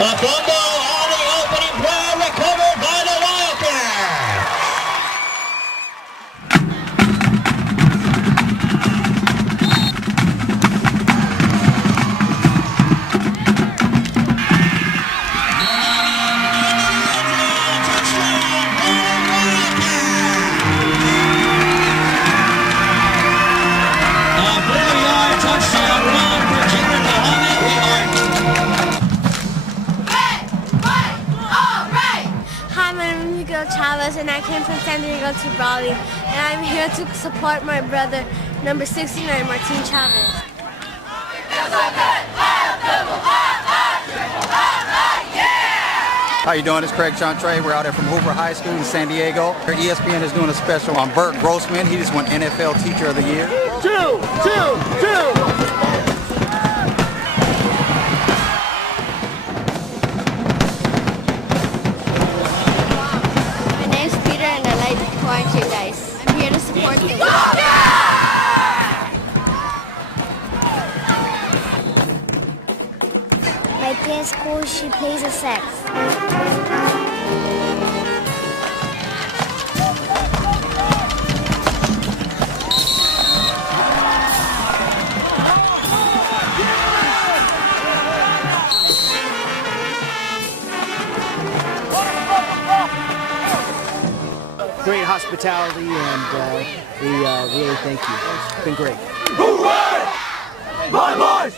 A fumble on the opening play, recovered by the Wildcats. And I came from San Diego to Brawley, and I'm here to support my brother, number 69, Martin Chavez. How you doing? It's Craig Chantre. We're out here from Hoover High School in San Diego. ESPN is doing a special on Bert Grossman. He just won NFL Teacher of the Year. Two. Merchandise. I'm here to support them. My dance school, she plays a sax. Great hospitality, and we really thank you. It's been great. Hooray! My boys!